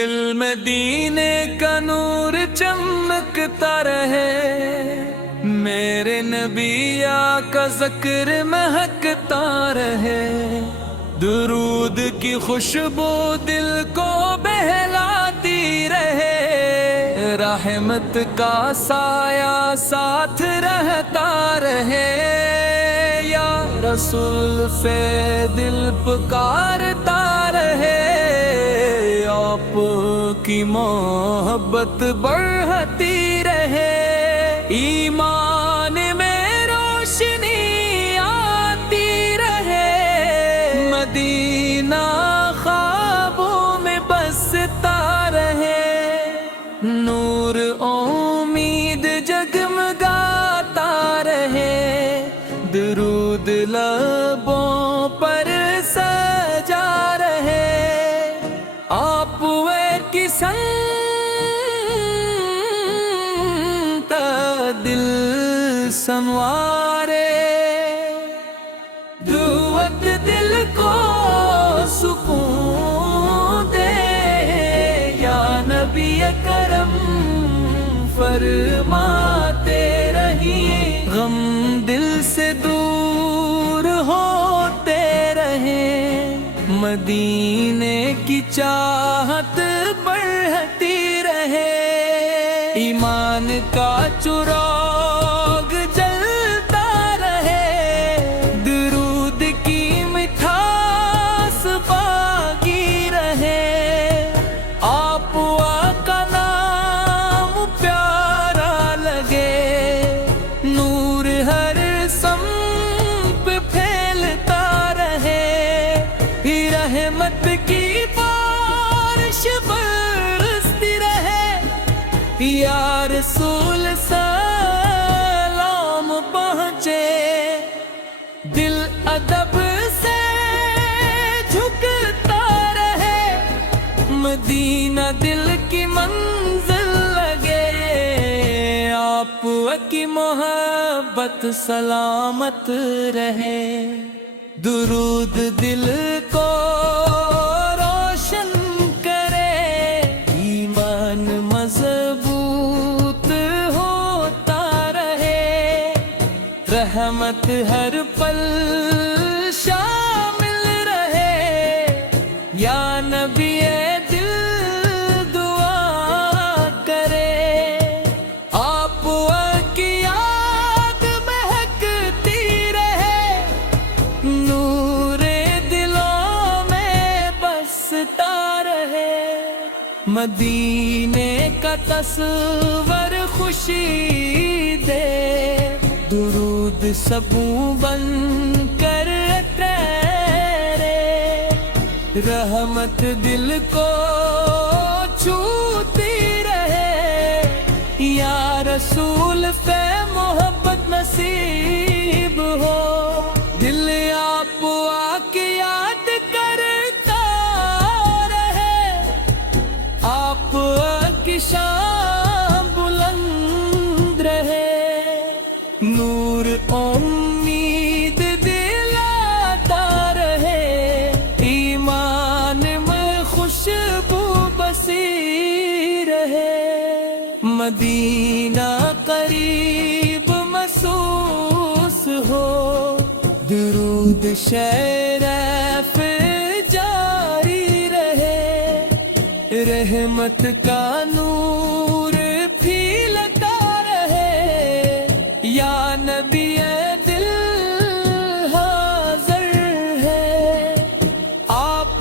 دل میں مدینے کا نور چمکتا رہے، میرے نبی آقا ذکر مہکتا رہے، درود کی خوشبو دل کو بہلاتی رہے، رحمت کا سایہ ساتھ رہتا رہے، یا رسول فے دل پکارتا رہے، آپ کی محبت بڑھتی رہے، ایمان میں روشنی آتی رہے، مدینہ خوابوں میں بستا رہے، نور امید جگمگاتا رہے، درود لبوں پر سجا رہے، آپ کی سنت دل سنوارے، دعوت دل کو سکون دے، یا نبی کرم فرماتے رہیے، غم دل سے دور ہوتے رہے، مدینے کی چاہت بڑھتی رہے، ایمان کا چراغ جلتا رہے، درود کی مٹھاس باقی رہے، آپ کا نام پیارا لگے، نور ہر سمت پھیلتا رہے، رحمت کی بارش برستی رہے، یا رسول سلام پہنچے، دل ادب سے جھکتا رہے، مدینہ دل کی منزل لگے، آپ کی محبت سلامت رہے، درود دل کو روشن کرے، ایمان مضبوط ہوتا رہے، رحمت ہر پل شامل رہے، یا نبی دل دعا کرے، آپ کی یاد مہکتی رہے، نور دلوں میں بستا رہے، مدینے کا تصور خوشی دے، درود سبوں بن کر ٹھہرے، رحمت دل کو چھوتی رہے، یا رسول فے محبت نصیب ہو، دل آپ کے یاد کرتا رہے، آپ کی شان بلند رہے، نور امید دلاتا رہے، ایمان میں خوشبو بسی رہے، مدینہ قریب محسوس ہو، درود شرف جاری رہے، رحمت کا نور پھیلتا رہے، یا نبی دل حاضر ہے، آپ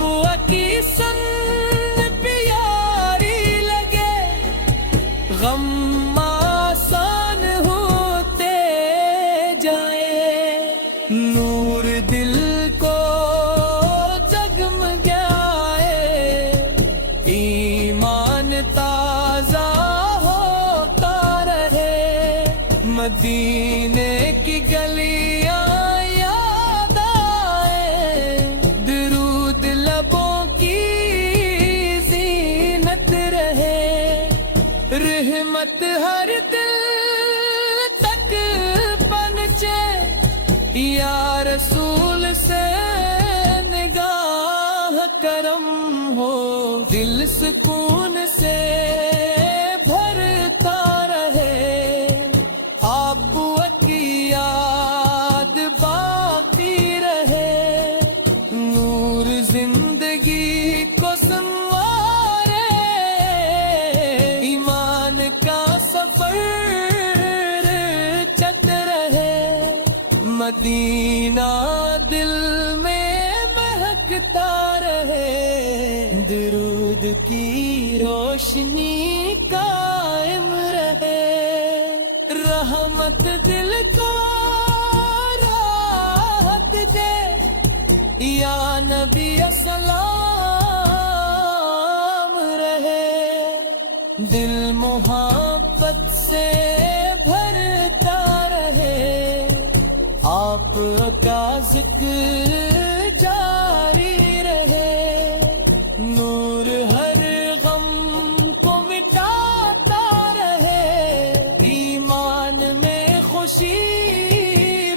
کی سنت پیاری لگے، غم آسان ہوتے جائیں، نور دل کو جگمگائے، ایمان تازہ ہوتا رہے، مدینے کی گلیاں یاد آئے، درود لبوں کی زینت رہے، رحمت ہر دل تک پہنچے، یا رسول سے نگاہ کرم ہو دل سکون سے بھرتا رہے، آپ کی یاد باقی رہے، نور زندگی کو سنوارے، ایمان کا سفر چلتے رہے، مدینہ دل میں مہکتا رہے، درود کی روشنی قائم رہے، رحمت دل کو راحت دے، یا نبی سلام رہے، دل محبت سے بھرتا رہے، آپ کا ذکر جاری رہے، نور ہر غم کو مٹاتا رہے، ایمان میں خوشی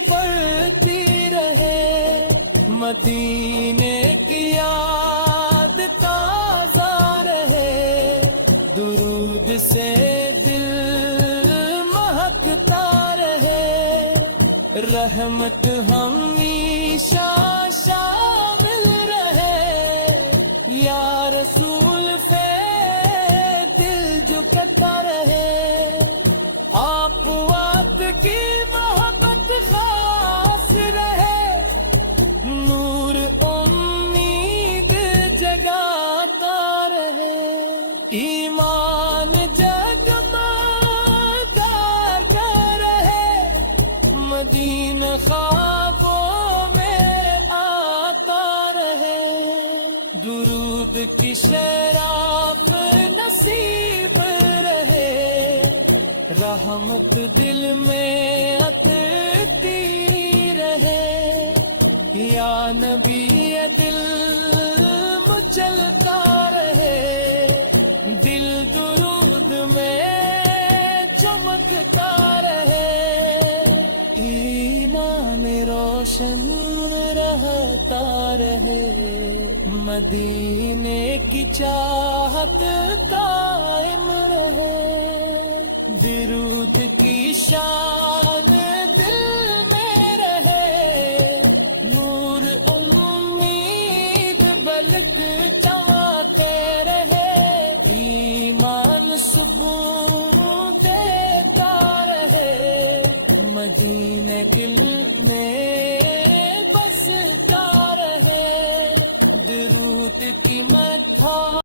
بڑھتی رہے، مدینے کی یاد تازہ رہے، درود سے دل مہکتا رہے، رحمت ہمیشہ شامل رہے، یا رسول پہ دل جھکتا رہے، آپ کی محبت خاص رہے، نور امید جگاتا رہے، ایمان جگمگا رہے، مدینہ خوابوں میں آتا رہے، درود کی شراب نصیب رہے، رحمت دل میں عطتی رہے، یا نبی دل مچلتا رہے، دل درود میں چمکتا رہے، ایمان روشن رہتا رہے، مدینے کی چاہت قائم رہے، درود کی شان دل میں رہے، نور امید بلک چمکتے رہے، ایمان سکون دیتا رہے، مدینے دل میں بستا رہے، درود کی مدح